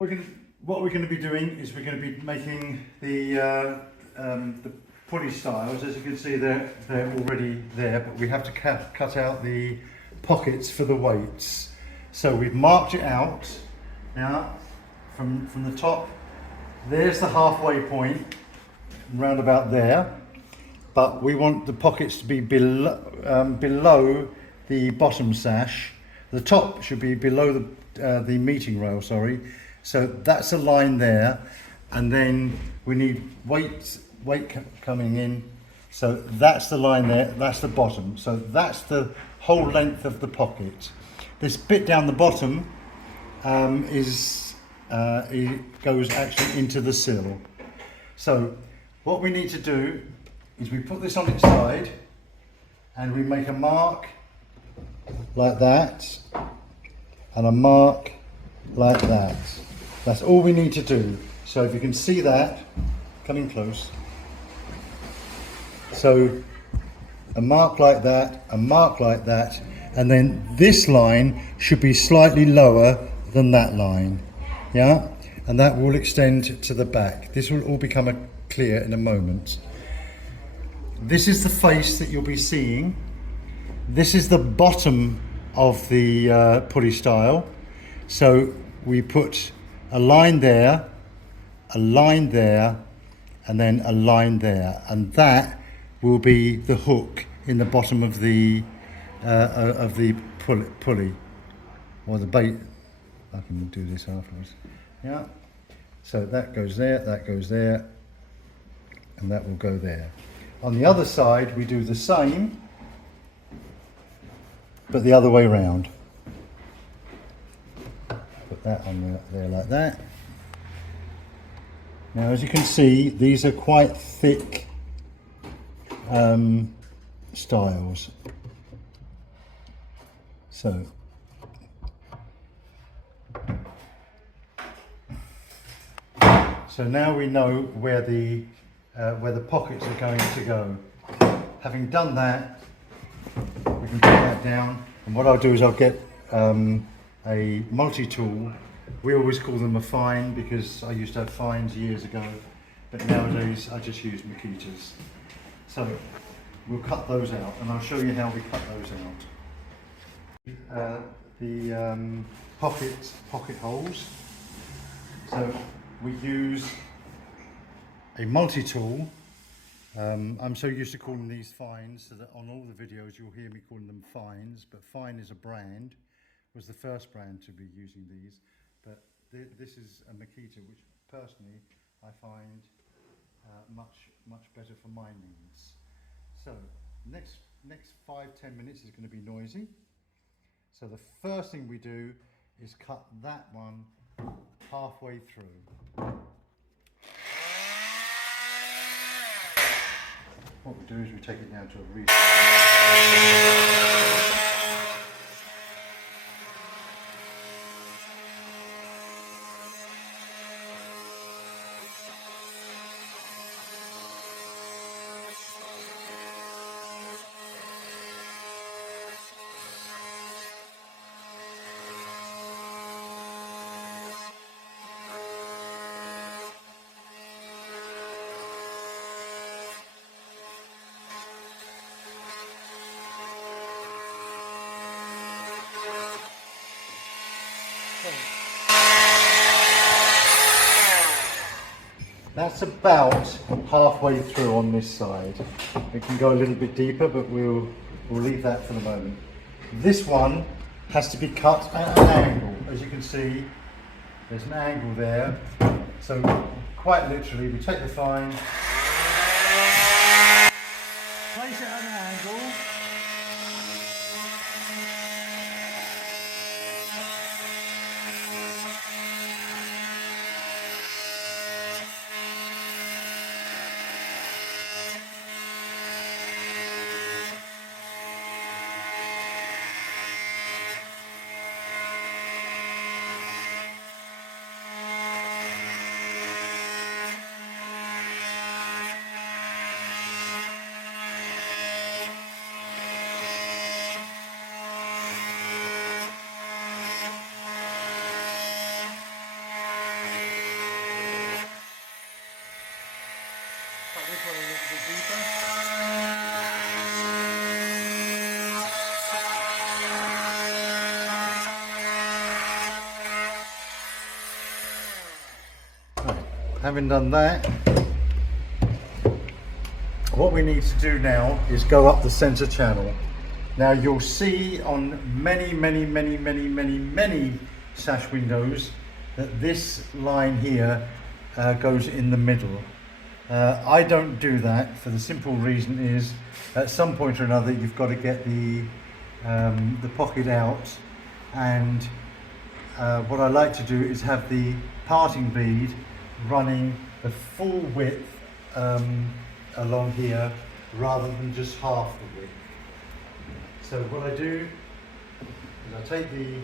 What we're going to be doing is we're going to be making the pulley styles. As you can see, they're already there, but we have to cut out the pockets for the weights. So we've marked it out now from the top. There's the halfway point, round about there. But we want the pockets to be below the bottom sash. The top should be below the meeting rail, sorry. So that's a line there, and then we need weight coming in. So that's the line there, that's the bottom. So that's the whole length of the pocket. This bit down the bottom it goes actually into the sill. So what we need to do is we put this on its side and we make a mark like that and a mark like that. That's all we need to do. So if you can see that, coming close. So a mark like that, a mark like that, and then this line should be slightly lower than that line. Yeah? And that will extend to the back. This will all become clear in a moment. This is the face that you'll be seeing. This is the bottom of the pulley style. So we put a line there, and then a line there, and that will be the hook in the bottom of the pulley or the bait. I can do this afterwards. Yeah. So that goes there, and that will go there. On the other side, we do the same, but the other way round. Put that on there like that. Now, as you can see, these are quite thick styles. So now we know where the pockets are going to go. Having done that, we can put that down, and what I'll do is I'll get a multi-tool. We always call them a fine because I used to have fines years ago, but nowadays I just use Makitas. So we'll cut those out, and I'll show you how we cut those out. The pocket holes. So we use a multi-tool. I'm so used to calling these fines so that on all the videos you'll hear me calling them fines, but Fine is a brand, was the first brand to be using these, but this is a Makita, which personally I find much better for my needs. So next 5-10 minutes is going to be noisy. So the first thing we do is cut that one halfway through. What we do is we take it down to a reef. That's about halfway through on this side. It can go a little bit deeper, but we'll leave that for the moment. This one has to be cut at an angle. As you can see, there's an angle there. So quite literally, we take the fine, place it at an angle, having done that, what we need to do now is go up the center channel. Now you'll see on many sash windows that this line here goes in the middle. I don't do that for the simple reason is at some point or another you've got to get the pocket out, and what I like to do is have the parting bead running the full width along here rather than just half the width. So what I do is I take the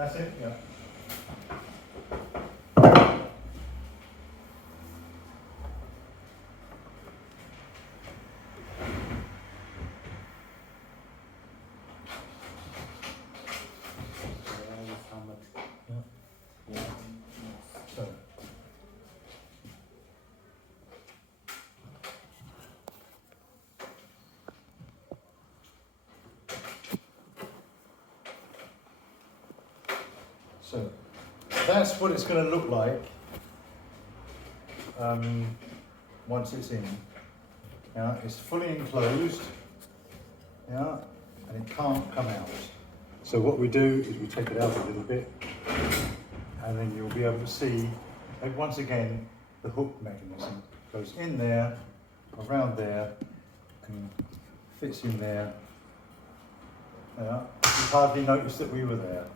that's it, yeah. So that's what it's going to look like once it's in. Yeah, it's fully enclosed. Yeah, and it can't come out. So what we do is we take it out a little bit, and then you'll be able to see, like, once again, the hook mechanism goes in there, around there, and fits in there. Yeah, you hardly notice that we were there.